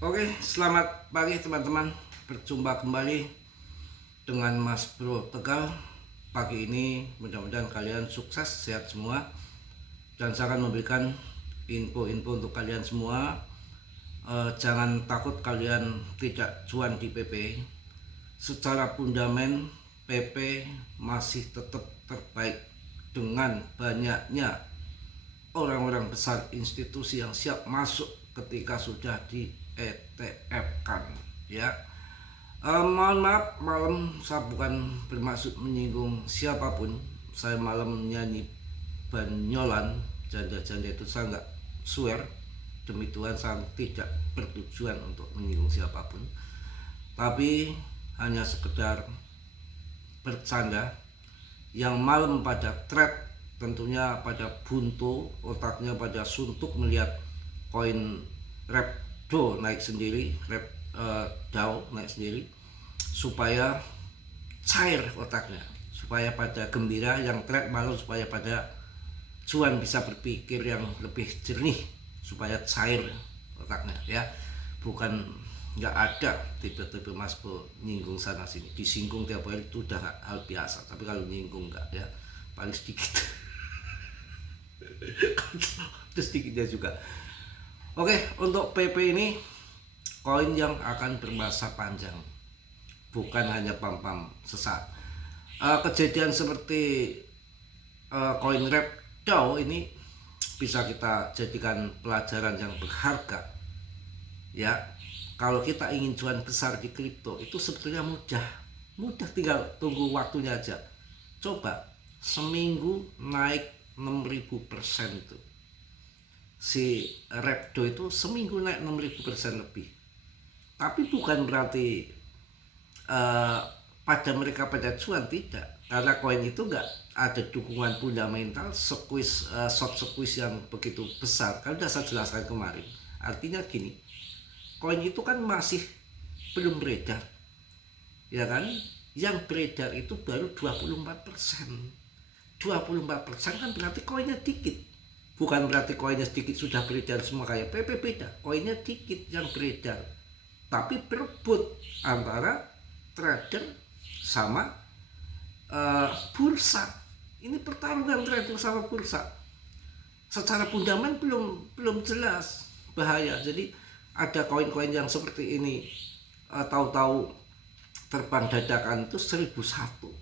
Oke, selamat pagi teman-teman. Berjumpa kembali dengan Mas Bro Tegal. Pagi ini mudah-mudahan kalian sukses, sehat semua. Dan saya akan memberikan info-info untuk kalian semua. Jangan takut kalian tidak cuan di PP. Secara fundament PP masih tetap terbaik dengan banyaknya orang-orang besar institusi yang siap masuk ketika sudah di ETF kan ya. Mohon maaf, malam saya bukan bermaksud menyinggung siapapun. Saya malam nyanyi banyolan janda-janda itu saya nggak swear, demi Tuhan saya tidak bertujuan untuk menyinggung siapapun, tapi hanya sekedar bercanda. Yang malam pada thread tentunya pada buntu, otaknya pada suntuk melihat koin Repdo naik sendiri, DAO naik sendiri, supaya cair otaknya, supaya pada gembira. Yang thread malu supaya pada cuan bisa berpikir yang lebih jernih, supaya cair otaknya ya. Bukan nggak ada tipe-tipe Mas Bro nyinggung sana sini, disinggung tiap hari itu udah hal biasa, tapi kalau nyinggung nggak ya, paling sedikit. Itu sedikitnya juga. Oke, untuk PP ini koin yang akan bermasa panjang, bukan hanya pam-pam sesaat. Kejadian seperti koin Repdo ini bisa kita jadikan pelajaran yang berharga ya. Kalau kita ingin cuan besar di kripto itu sebetulnya mudah, tinggal tunggu waktunya aja. Coba seminggu naik 6.000% tuh. Si Repdo itu seminggu naik 6.000% lebih. Tapi bukan berarti pada mereka pada cuan, tidak. Karena koin itu nggak ada dukungan fundamental, short squeeze yang begitu besar. Kan sudah saya jelaskan kemarin. Artinya gini, koin itu kan masih belum beredar, ya kan? Yang beredar itu baru 24%. 24% kan berarti koinnya dikit. Bukan berarti koinnya sedikit sudah beredar semua kayak PP, beda. Koinnya dikit yang beredar, tapi berebut antara trader sama bursa. Ini pertarungan trader sama bursa. Secara fundament belum jelas, bahaya. Jadi ada koin-koin yang seperti ini tahu-tahu terbang dadakan itu 1.001.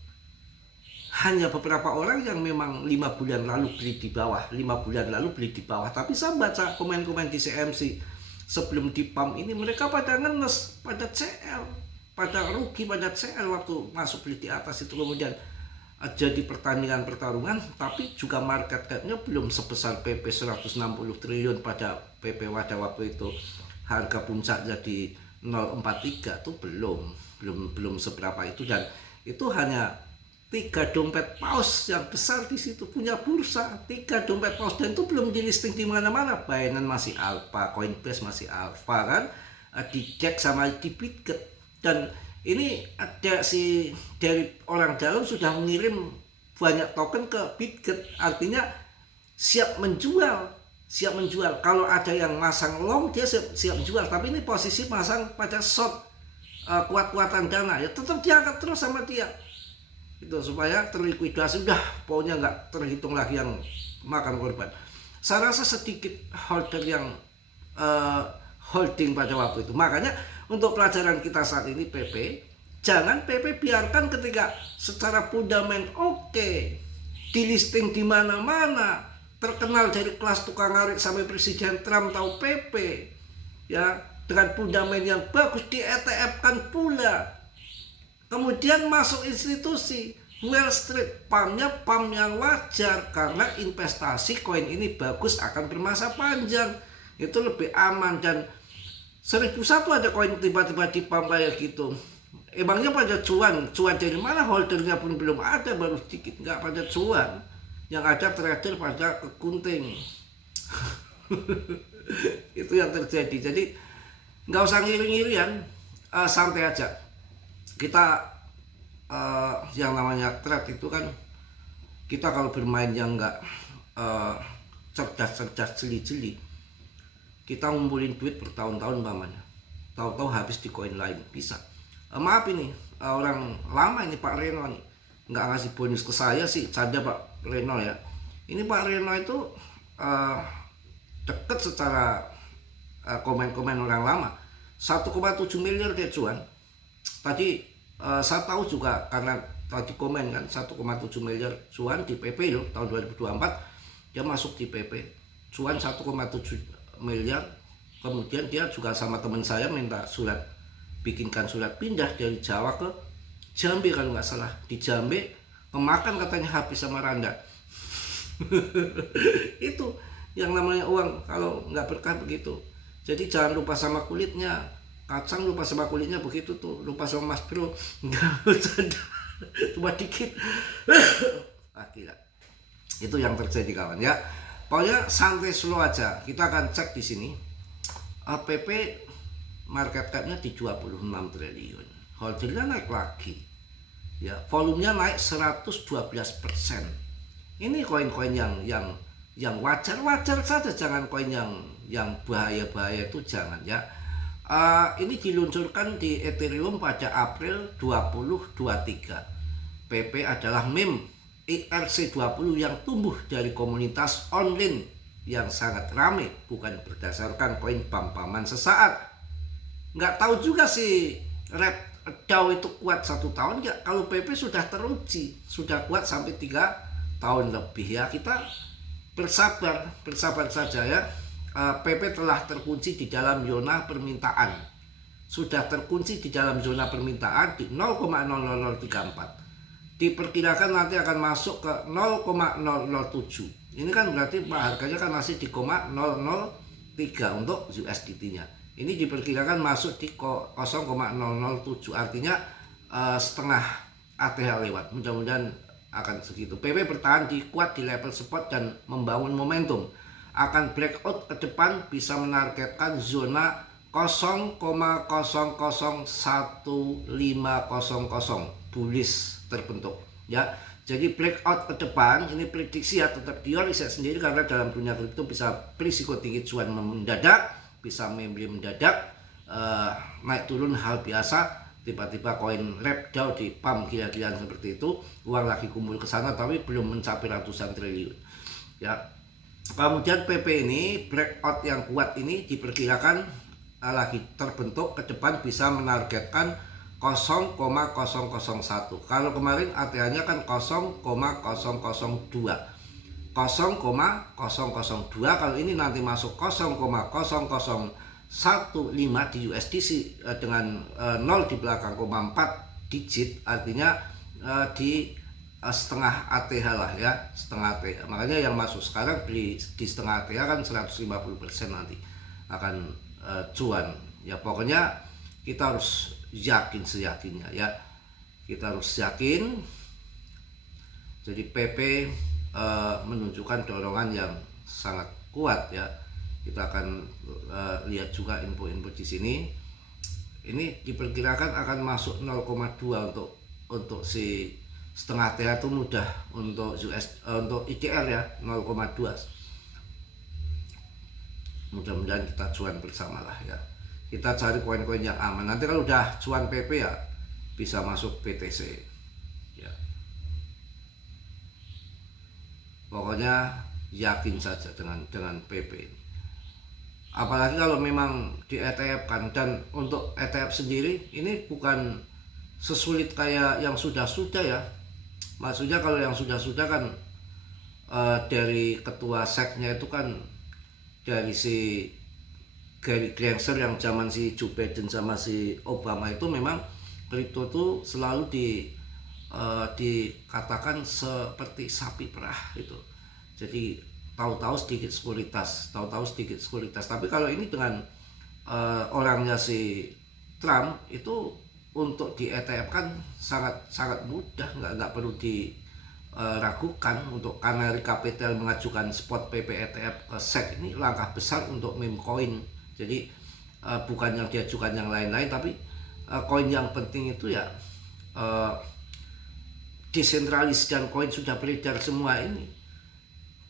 Hanya beberapa orang yang memang 5 bulan lalu beli di bawah, 5 bulan lalu beli di bawah. Tapi saya baca komen-komen di CMC sebelum di pump ini, mereka pada ngenes, pada CL, pada rugi pada CL waktu masuk beli di atas itu. Kemudian jadi pertandingan-pertarungan, tapi juga market cap-nya belum sebesar PP 160 triliun pada PP pada waktu itu. Harga puncak jadi 0,43 tuh belum seberapa itu, dan itu hanya 3 dompet paus yang besar di situ punya bursa, 3 dompet paus, dan itu belum di listing di mana-mana. Binance masih alpha, Coinbase masih alpha kan, dicek sama di Bitget. Dan ini ada dari orang dalam sudah mengirim banyak token ke Bitget, artinya siap menjual. Kalau ada yang masang long, dia siap menjual. Tapi ini posisi masang pada short, kuat-kuatan dana ya, tetap diangkat terus sama dia itu supaya terlikuidasi, udah pokoknya nggak terhitung lagi yang makan korban. Saya rasa sedikit holder yang holding pada waktu itu. Makanya untuk pelajaran kita saat ini PP, jangan PP biarkan ketika secara fundament oke, di listing di mana-mana, terkenal dari kelas tukang narik sampai Presiden Trump tahu PP ya, dengan fundament yang bagus, di ETF kan pula. Kemudian masuk institusi Wall Street, pumpnya pump yang wajar karena investasi koin ini bagus, akan bermasa panjang, itu lebih aman. Dan 1.001 ada koin tiba-tiba di pump kayak gitu, emangnya pada cuan dari mana? Holdernya pun belum ada, baru sedikit, nggak pada cuan. Yang ada trader pada kekunting. Itu yang terjadi. Jadi nggak usah ngiri-ngirian, santai aja. Kita yang namanya trade itu kan, kita kalau bermain yang nggak cerdas-cerdas, jeli-jeli, kita ngumpulin duit bertahun-tahun umpamanya, tahu-tahu habis di koin lain, bisa. Maaf ini orang lama ini Pak Reno nih nggak ngasih bonus ke saya sih, canda Pak Reno ya. Ini Pak Reno itu deket secara komen-komen orang lama. 1,7 miliar dia cuan. Tadi saya tahu juga karena tadi komen kan 1,7 miliar cuan di PP loh tahun 2024, dia masuk di PP cuan 1,7 miliar. Kemudian dia juga sama teman saya minta bikinkan surat pindah dari Jawa ke Jambi kalau nggak salah. Di Jambi kemakan katanya habis sama Randa. Itu yang namanya uang kalau nggak berkah begitu. Jadi jangan lupa sama kulitnya. Kacang lupa sama kulitnya begitu tuh. Lupa sama Mas Bro. Nggak bercanda. Cuma dikit. Gila. Itu yang terjadi kawan ya. Pokoknya santai slow aja. Kita akan cek di sini. PP market cap-nya di 26 triliun. Holdernya naik lagi. Ya, volumenya naik 112%. Ini koin-koin yang wajar-wajar saja, jangan koin yang bahaya-bahaya itu jangan ya. Ini diluncurkan di Ethereum pada April 2023. PP adalah meme ERC20 yang tumbuh dari komunitas online yang sangat ramai, bukan berdasarkan koin pam-paman sesaat. Nggak tahu juga sih DAO itu kuat 1 tahun ya. Kalau PP sudah teruji, sudah kuat sampai 3 tahun lebih ya. Kita bersabar saja ya. PP telah terkunci di dalam zona permintaan. Sudah terkunci di dalam zona permintaan di 0,00034. Diperkirakan nanti akan masuk ke 0,007. Ini kan berarti harganya kan masih di 0,003 untuk USDT-nya. Ini diperkirakan masuk di 0,007, artinya setengah ATH lewat. Mudah-mudahan akan segitu. PP bertahan kuat di level support dan membangun momentum. Akan breakout ke depan, bisa menargetkan zona 0,001500 bullish terbentuk ya. Jadi breakout ke depan, ini prediksi ya, tetap di riset sendiri karena dalam dunia kripto bisa berisiko tinggi cuan mendadak, bisa membeli mendadak, naik turun hal biasa. Tiba-tiba koin DAO di pump gila-gilaan seperti itu, uang lagi kumpul ke sana tapi belum mencapai ratusan triliun. Ya. Kemudian PP ini breakout yang kuat ini diperkirakan lagi terbentuk ke depan, bisa menargetkan 0,001. Kalau kemarin ATH-nya kan 0,002. 0,002. Kalau ini nanti masuk 0,0015 di USDC dengan 0 di belakang 4 digit, artinya di setengah ATH lah ya, setengah ATH. Makanya yang masuk sekarang beli di setengah ATH kan 150% nanti akan cuan. Ya pokoknya kita harus yakin seyakinnya ya. Kita harus yakin. Jadi PP menunjukkan dorongan yang sangat kuat ya. Kita akan lihat juga info-info di sini. Ini diperkirakan akan masuk 0,2 untuk si setengah TH itu mudah untuk untuk IDR ya 0,2. Mudah-mudahan kita cuan bersama lah ya. Kita cari koin-koin yang aman. Nanti kalau udah cuan PP ya bisa masuk BTC ya. Pokoknya yakin saja dengan PP. Apalagi kalau memang di ETF kan, dan untuk ETF sendiri ini bukan sesulit kayak yang sudah-sudah ya. Maksudnya kalau yang sudah-sudah kan dari ketua SEC-nya itu kan dari si Gary Gensler yang zaman si Joe Biden sama si Obama itu, memang kripto itu selalu dikatakan seperti sapi perah itu. Jadi tahu-tahu sedikit sekuritas. Tapi kalau ini dengan orangnya si Trump itu untuk di ETF kan sangat mudah, nggak perlu diragukan. Untuk Canary Capital mengajukan spot PP ETF ke SEC ini langkah besar untuk meme coin. Jadi bukan yang diajukan yang lain-lain, tapi koin yang penting itu ya desentralis, dan koin sudah beredar semua ini.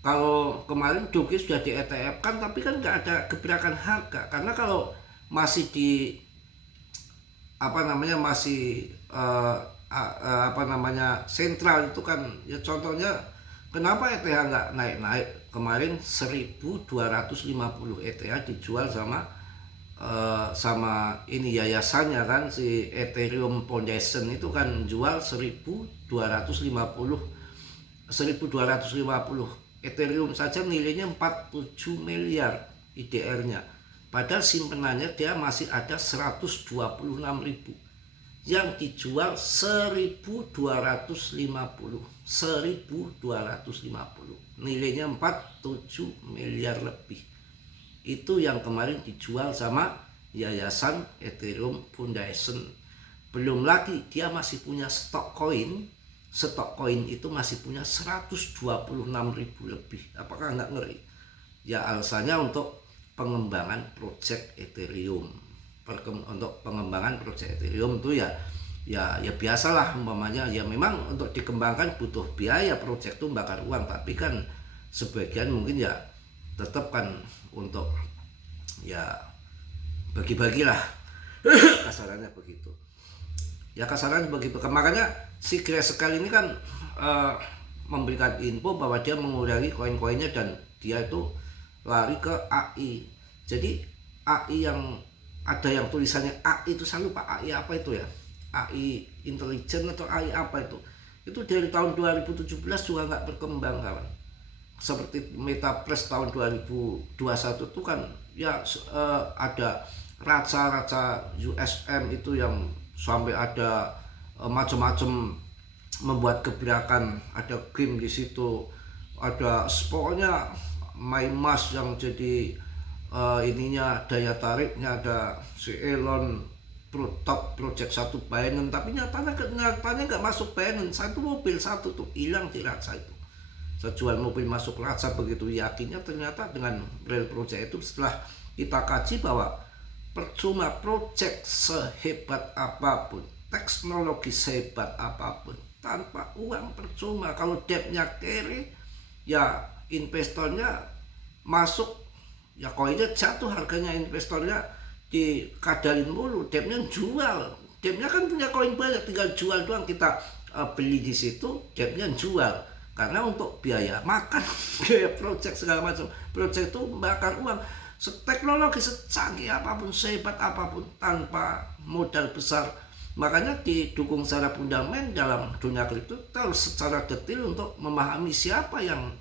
Kalau kemarin Doge sudah di ETF kan, tapi kan nggak ada gebrakan harga, karena kalau masih di apa namanya masih apa namanya sentral itu kan ya, contohnya kenapa ETH nggak naik-naik kemarin 1.250 ETH dijual sama ini yayasannya kan, si Ethereum Foundation itu kan jual 1.250 Ethereum saja nilainya 47 miliar IDR-nya. Padahal simpenannya dia masih ada 126.000, yang dijual 1.250, nilainya 47 miliar lebih. Itu yang kemarin dijual sama yayasan Ethereum Foundation. Belum lagi dia masih punya stok koin itu masih punya 126.000 lebih. Apakah nggak ngeri? Ya alasannya untuk pengembangan project Ethereum. Untuk pengembangan project Ethereum itu ya biasalah, umpamanya ya memang untuk dikembangkan butuh biaya, project itu bakar uang, tapi kan sebagian mungkin ya tetap kan untuk ya bagi-bagilah kasarannya begitu. Ya kasarannya begitu. Makanya si Grayscale ini kan memberikan info bahwa dia mengurangi koin-koinnya dan dia itu lari ke AI. Jadi AI yang ada yang tulisannya AI itu, saya lupa AI apa itu ya, AI intelijen atau AI apa itu dari tahun 2017 juga nggak berkembang kawan. Seperti MetaPlace tahun 2021 itu kan ya ada raca-raca USM itu yang sampai ada macam-macam membuat gebrakan, ada game di situ, ada pokoknya MyMask yang jadi ininya daya tariknya, ada si Elon top project satu Binance, tapi nyatanya nggak masuk Binance. Satu mobil satu tuh hilang di raca itu. Saya jual mobil masuk raca, begitu yakinnya ternyata dengan real project itu. Setelah kita kaji bahwa percuma project sehebat apapun, teknologi sehebat apapun, tanpa uang percuma. Kalau debtnya carry, ya investornya masuk, ya koinnya jatuh harganya, investornya dikadarin mulu, debtnya jual. Debtnya kan punya koin banyak, tinggal jual doang. Kita beli di situ, debtnya jual. Karena untuk biaya makan, biaya project segala macam. Project itu bakar uang. Teknologi secanggih apapun, sehebat apapun, tanpa modal besar. Makanya didukung secara fundamental dalam dunia kripto, harus secara detail untuk memahami siapa yang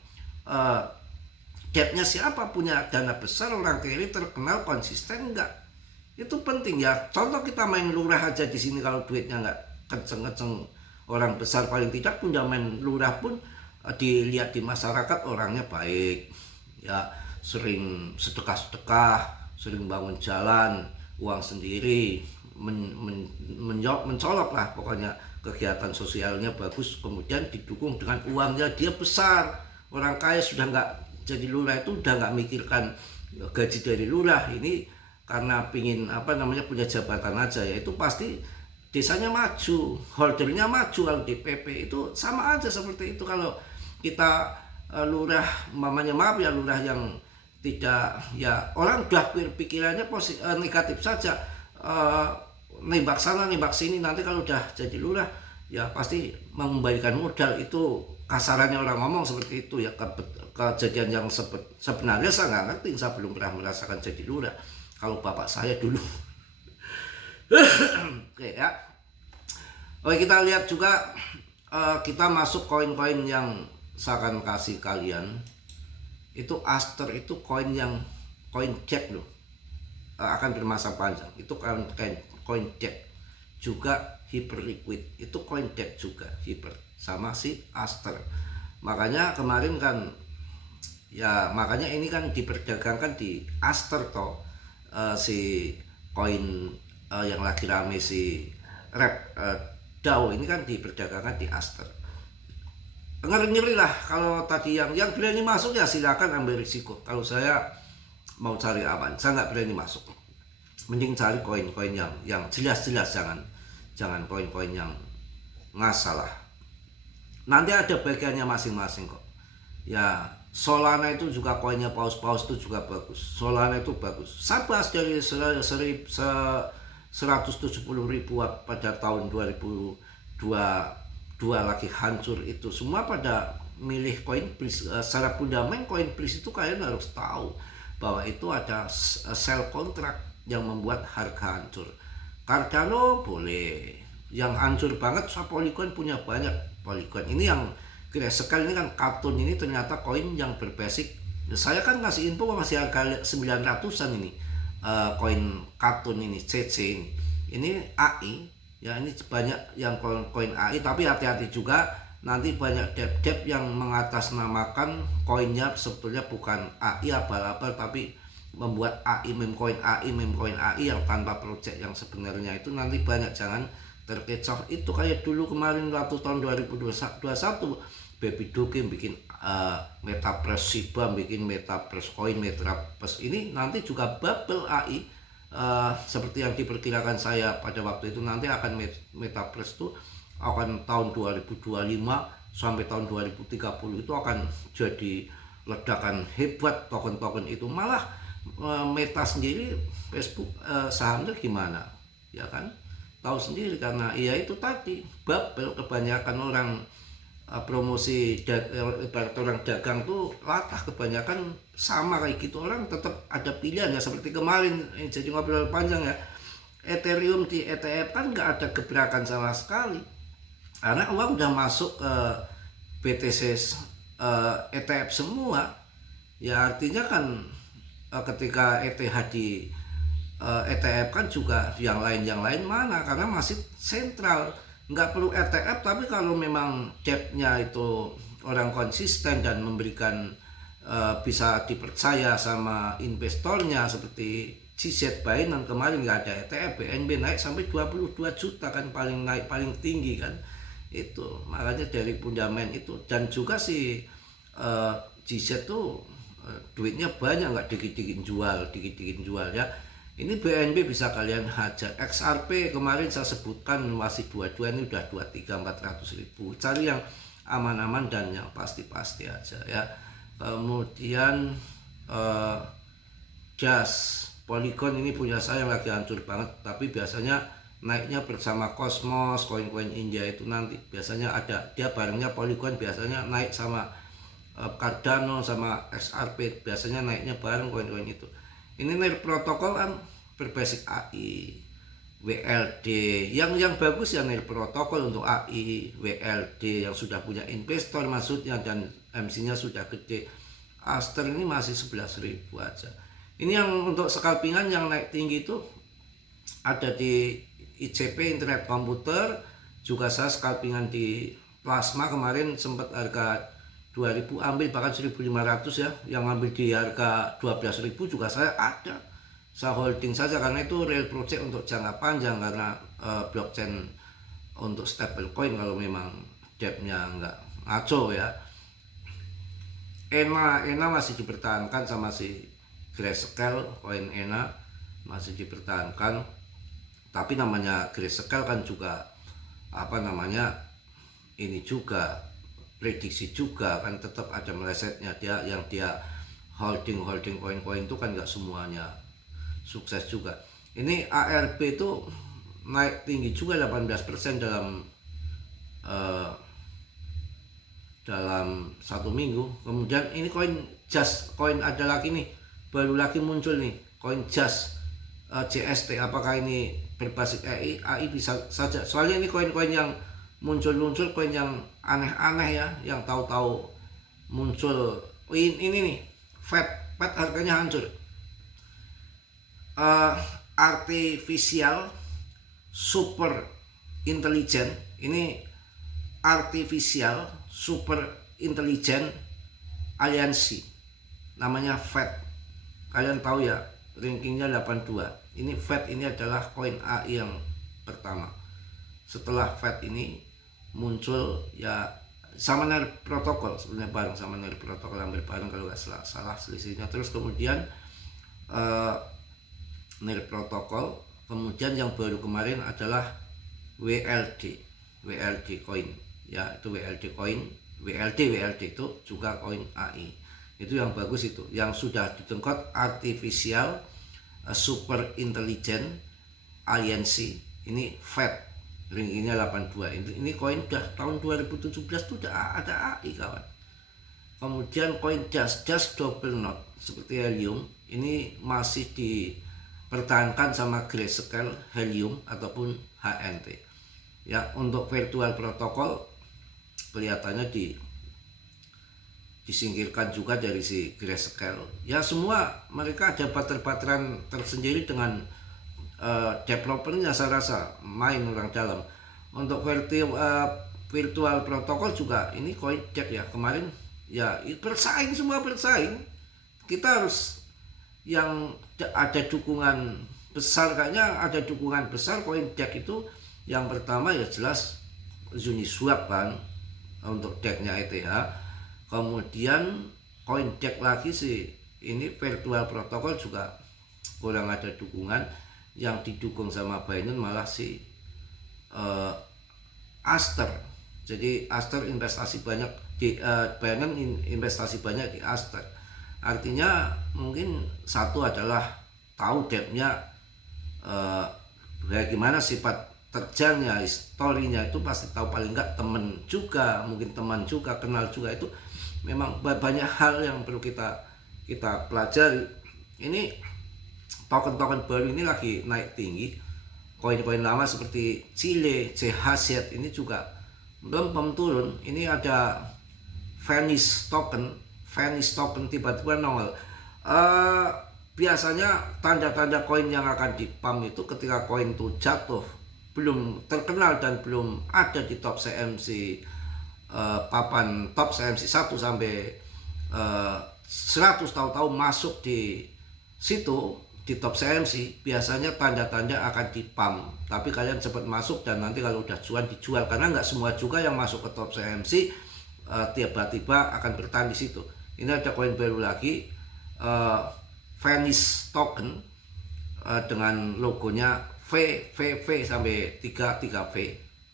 debtnya, siapa punya dana besar, orang kiri terkenal, konsisten enggak. Itu penting ya. Contoh kita main lurah aja di sini, kalau duitnya enggak kenceng-kenceng orang besar, paling tidak fundament lurah pun dilihat di masyarakat orangnya baik ya, sering sedekah-sedekah, sering bangun jalan, uang sendiri, mencolok lah pokoknya, kegiatan sosialnya bagus, kemudian didukung dengan uangnya dia besar. Orang kaya sudah nggak jadi lurah itu udah nggak mikirkan gaji dari lurah, ini karena pingin punya jabatan aja ya, itu pasti desanya maju, holdernya maju. Kalau DPP itu sama aja seperti itu. Kalau kita lurah lurah yang tidak, ya orang udah pikirannya negatif saja, nembak sana nembak sini, nanti kalau udah jadi lurah ya pasti mengembalikan modal. Itu kasarannya orang ngomong seperti itu ya. Kejadian yang sebenarnya saya nggak ngerti, saya belum pernah merasakan jadi lurah. Kalau bapak saya dulu. Oke ya. Oke, kita lihat juga kita masuk koin-koin yang saya akan kasih kalian. Itu Aster, itu koin Jack loh, akan bermasa panjang. Itu koin Jack juga, Hyperliquid itu koin Jack juga, Hyper sama si Aster. Makanya kemarin kan ya, makanya ini kan diperdagangkan di Aster toh, si koin yang lagi rame si DAO ini kan diperdagangkan di Aster. Ngeri lah. Kalau tadi yang berani masuk ya silakan ambil risiko. Kalau saya mau cari aman, saya nggak berani masuk. Mending cari koin-koin yang jelas-jelas, jangan koin-koin yang ngasal lah. Nanti ada bagiannya masing-masing kok. Ya Solana itu juga koinnya Paus itu juga bagus. Solana itu bagus. Saya bahas dari 170.000 pada tahun 2022 lagi hancur, itu semua pada milih CoinBridge. Secara fundamental CoinBridge itu kalian harus tahu bahwa itu ada sell kontrak yang membuat harga hancur. Cardano boleh, yang hancur banget Polygon punya banyak Polygon. Ini yang Grayscale ini kan kartun, ini ternyata koin yang berbasic. Saya kan ngasih info masih harga 900-an ini koin kartun ini CC ini. Ini AI ya, ini banyak yang koin AI, tapi hati-hati juga nanti banyak debt yang mengatasnamakan koinnya sebetulnya bukan AI abal-abal, tapi membuat AI meme coin AI yang tanpa project yang sebenarnya itu nanti banyak, jangan terkecoh. Itu kayak dulu kemarin waktu tahun 2021 Baby Doge bikin Metaverse, Shiba bikin Metaverse coin, Metaverse ini nanti juga bubble AI seperti yang diperkirakan saya pada waktu itu. Nanti akan Metaverse itu akan tahun 2025 sampai tahun 2030 itu akan jadi ledakan hebat token-token itu. Malah Meta sendiri, Facebook sahamnya gimana ya kan, tahu sendiri, karena ya itu tadi bubble. Kebanyakan orang promosi ibarat orang dagang tuh latah, kebanyakan sama kayak gitu. Orang tetap ada pilihan ya, seperti kemarin jadi ngobrol panjang ya, Ethereum di ETF kan nggak ada gebrakan sama sekali karena uang udah masuk ke BTC ETF semua ya. Artinya kan ketika ETH di ETF kan juga yang lain mana, karena masih sentral. Nggak perlu ETF, tapi kalau memang depth-nya itu orang konsisten dan memberikan bisa dipercaya sama investornya, seperti GZ Binance kemarin nggak ada ETF, BNB naik sampai 22 juta kan, paling naik paling tinggi kan itu. Makanya dari fundament itu, dan juga si GZ tuh duitnya banyak, nggak dikit-dikit jual ya. Ini BNB bisa kalian hajar. XRP kemarin saya sebutkan masih 22, ini udah 23-400 ribu. Cari yang aman-aman dan yang pasti-pasti aja ya. Kemudian Jas Polygon ini punya saya yang lagi hancur banget, tapi biasanya naiknya bersama Cosmos, koin-koin India itu nanti biasanya ada dia barengnya. Polygon biasanya naik sama Cardano sama XRP, biasanya naiknya bareng koin-koin itu. Ini Nair protokol kan berbasis AI, WLD yang bagus ya. Nair protokol untuk AI, WLD yang sudah punya investor maksudnya, dan MC-nya sudah gede. Aster ini masih 11.000 aja. Ini yang untuk scalpingan yang naik tinggi itu ada di ICP, Internet Komputer. Juga saya scalpingan di Plasma kemarin sempat harga 2.000 ambil, bahkan 1.500 ya. Yang ambil di harga 12.000 juga saya ada. Saya holding saja karena itu real project untuk jangka panjang, karena blockchain untuk stable coin kalau memang depth-nya nggak ngaco ya. ENA masih dipertahankan sama si Grayscale, koin ENA masih dipertahankan. Tapi namanya Grayscale kan juga apa namanya, ini juga prediksi juga kan, tetap ada melesetnya dia. Yang dia holding koin-koin itu kan nggak semuanya sukses juga. Ini ARB itu naik tinggi juga 18% dalam satu minggu. Kemudian ini koin Just, koin ada lagi nih, baru lagi muncul nih, koin Just JST. Apakah ini berbasis AI? Bisa saja, soalnya ini koin-koin yang muncul koin yang aneh-aneh ya, yang tahu-tahu muncul. Ini nih FED harganya hancur. Artificial super intelligent, ini artificial super intelligent aliansi namanya FED. Kalian tahu ya, rankingnya 82. Ini FED ini adalah koin AI yang pertama. Setelah FED ini muncul ya sama Nair protokol, sebenarnya bareng sama Nair protokol, hampir bareng kalau nggak salah selisihnya. Terus kemudian Nair protokol, kemudian yang baru kemarin adalah WLD coin ya. Itu WLD coin, WLD itu juga koin AI. Itu yang bagus, itu yang sudah ditengkot artificial super intelligent Allianz ini Fed rankingnya 82. Ini koin udah tahun 2017 tuh udah ada AI kawan. Kemudian koin just double knot seperti helium ini masih dipertahankan sama Grayscale Helium ataupun HNT. Ya, untuk virtual protokol kelihatannya disingkirkan juga dari si Grayscale. Ya, semua mereka ada pattern tersendiri dengan developernya, saya rasa main orang dalam. Untuk virtual protokol juga ini CoinDeck ya, kemarin ya semua bersaing. Kita harus yang ada dukungan besar, kayaknya ada dukungan besar CoinDeck itu. Yang pertama ya jelas Uniswap kan untuk decknya ETH. Kemudian CoinDeck lagi sih ini virtual protokol juga kurang ada dukungan. Yang didukung sama Binance malah si Aster. Jadi Aster investasi banyak di Binance investasi banyak di Aster. Artinya mungkin satu adalah tahu depthnya bagaimana sifat terjangnya, historinya itu pasti tahu, paling enggak teman juga, mungkin teman juga, kenal juga, itu memang banyak hal yang perlu kita pelajari. Ini token-token baru ini lagi naik tinggi. Koin-koin lama seperti Chile, CHZ ini juga belum turun. Ini ada Vanish token tiba-tiba nongol. Biasanya tanda-tanda koin yang akan dipump itu ketika koin itu jatuh, belum terkenal dan belum ada di top CMC papan top CMC 1 sampai 100, tahu-tahu masuk di situ di top CMC, biasanya tanda-tanda akan dipump. Tapi kalian cepat masuk dan nanti kalau udah cuan dijual, karena nggak semua juga yang masuk ke top CMC tiba-tiba akan bertahan di situ. Ini ada koin baru lagi, Vanish token dengan logonya V sampai 3V,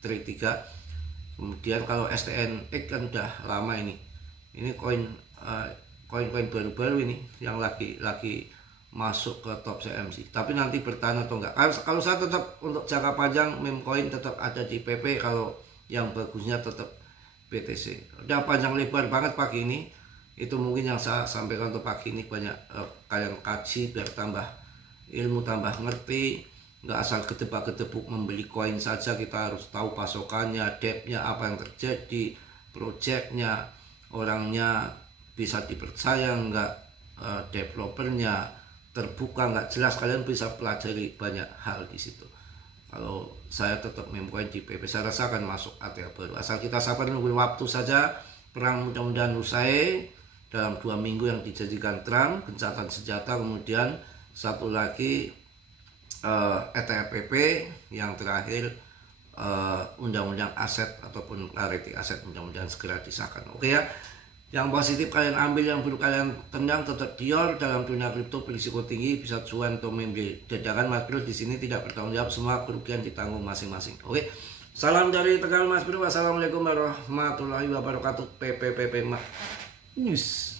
trade 3. Kemudian kalau STNX kan udah lama ini. Ini koin baru-baru ini yang lagi masuk ke top CMC. Tapi nanti bertahan atau enggak? Kalau saya tetap untuk jangka panjang meme coin tetap ada di PP, kalau yang bagusnya tetap BTC. Udah panjang lebar banget pagi ini. Itu mungkin yang saya sampaikan untuk pagi ini. Banyak kalian kaji biar tambah ilmu, tambah ngerti. Nggak asal gedebak-gedebuk membeli koin saja, kita harus tahu pasokannya, depthnya, apa yang terjadi, projectnya, orangnya bisa dipercaya nggak, developernya terbuka nggak jelas. Kalian bisa pelajari banyak hal di situ. Kalau saya tetap meme coin di PP, saya rasa akan masuk ATH baru. Asal kita sabar nunggu waktu saja. Perang mudah-mudahan usai dalam 2 minggu yang dijadikan Trump, gencatan senjata. Kemudian satu lagi ETF PP, yang terakhir undang-undang aset ataupun clarity aset, mudah-mudahan segera disahkan. Oke ya, yang positif kalian ambil, yang buruk kalian tendang. Tetap dior dalam dunia kripto berisiko tinggi, bisa cuan atau membil dadakan. Mas Bro di sini tidak bertanggung jawab, semua kerugian ditanggung masing-masing. Oke, salam dari Tegal Mas Bro. Wassalamualaikum warahmatullahi wabarakatuh. PPPP News.